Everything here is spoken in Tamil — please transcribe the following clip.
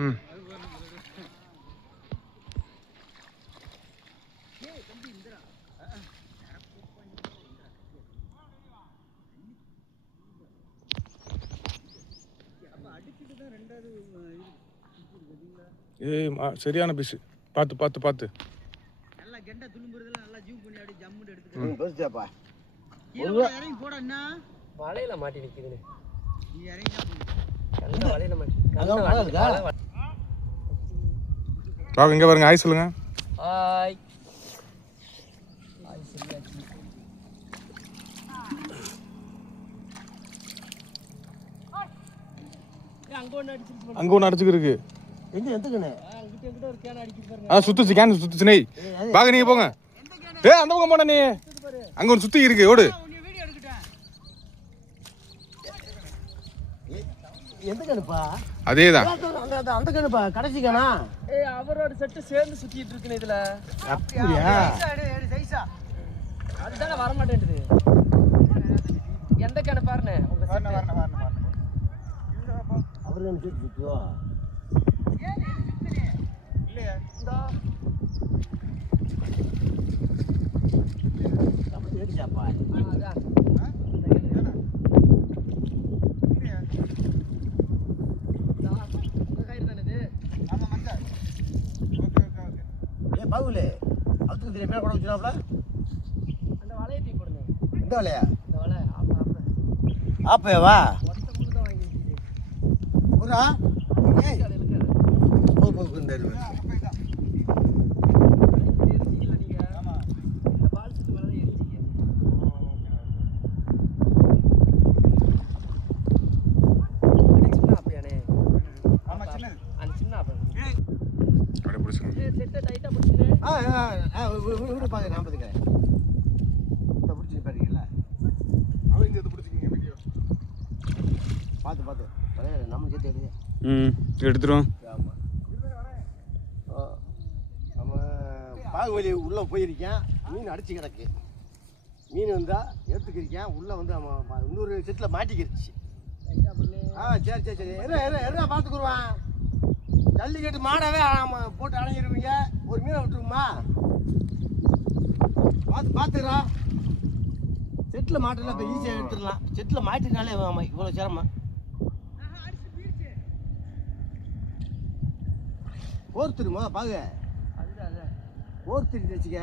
ம் ஏய் சரியான பீஸ். பார்த்து பார்த்து பார்த்து. நல்லா கெண்ட துளும்புறதுல நல்லா ஜூம் பண்ணி அப்படியே ஜம்முன்னு எடுத்துட்டு. பேசுடா. இறங்கி போடா என்ன? வலையில மாட்டி நிக்குதுனே. நீ இறங்கிடா போ. கல்ல வலையில மாட்டி. அங்க வலையில. வாங்க இங்க பாருங்க. ஹாய் சொல்லுங்க. ஹாய். ஹாய் சொல்லியாச்சு. அங்க ஒன்று அடிச்சுக்கிருக்கு. எந்தக்கண்ணே? அங்கிட்ட ஒரு கேன் அடிக்கிட்டு பாருங்க. சுத்துச்சு கேன் சுத்துச்சு. நெய் வாங்க நீங்க போங்க. அந்த பக்கம் போன நீ. அங்க ஒன்று சுத்தி இருக்கு. ஓடு. நீ வீடியோ எடுக்கட்டேன். எந்த கண்ணுப்பா? அதேதான். அந்த கண்ணுப்பா கடைசி கண்ணா? அவரோட செட்டு சேர்ந்து சுத்திட்டு இருக்குனே இதுல. அப்படியா? சைஸா. அதுதானே வர மாட்டேங்குது. எந்த கண்ணு பாருங்க உங்க செட்டு. வரணும். அவரு கண்ணு சுத்துவா? இல்லையா? இந்தா அப்படி ஏடிச்சாப்பா. அதான். பாகுலே அதுக்கு தெரியும் மேல கூட வச்சுனாப்ல. அந்த வலையை தூக்கி போடுங்க. இந்த வலையா? இந்த வலை ஆப்பேவா? ஒத்த முள்ளு தான் வாங்கி வச்சிருக்கீங்க. ஒரா ஏய் அது இழுக்காது. போ இந்த எரிஞ்சிக்கல நீங்க. ஆமா. இந்த பால் சுத்து மேல தான் எரிஞ்சிங்க. சின்ன ஆப்பையானே. ஆமா சின்னது. அந்த சின்ன ஆப்பை. அப்படியே பிடிச்சுங்க. செட்டை டைட்டா பிடிச்சினே. வீடு பாக்க நான் பாத்துக்கிறேன். இந்த பிடிச்சி பாருங்களா? அவன் இந்த இது பிடிச்சிங்க வீடியோ. பாத்து நம்ம சேர்த்து எடுங்க. எடுத்துரும். ஆமா. நம்ம பாகுவலி உள்ள போயிருக்கேன். மீன் அடிச்சு கிடக்கு. மீன் வந்தா எடுத்துக்கிருக்கேன். உள்ள வந்து இன்னொரு செட்டில் மாட்டிக்கிருச்சு. டைட்டா பண்ணு. சரி. என்ன பார்த்துக்குருவான். ஜல்லிக்கட்டு மாடவே போட்டு அணைஞ்சிருவீங்க. ஒரு மீனை விட்டுருக்குமா? பார்த்துக்கிறோம். செட்டில் மாட்டல இப்போ ஈஸியாக எடுத்துடலாம். செட்டில் மாட்டினாலே இவ்வளோ சிரமம். கோர்த்துருமா பாகு. அதுதான். கோர்த்துட்டு வச்சுக்க.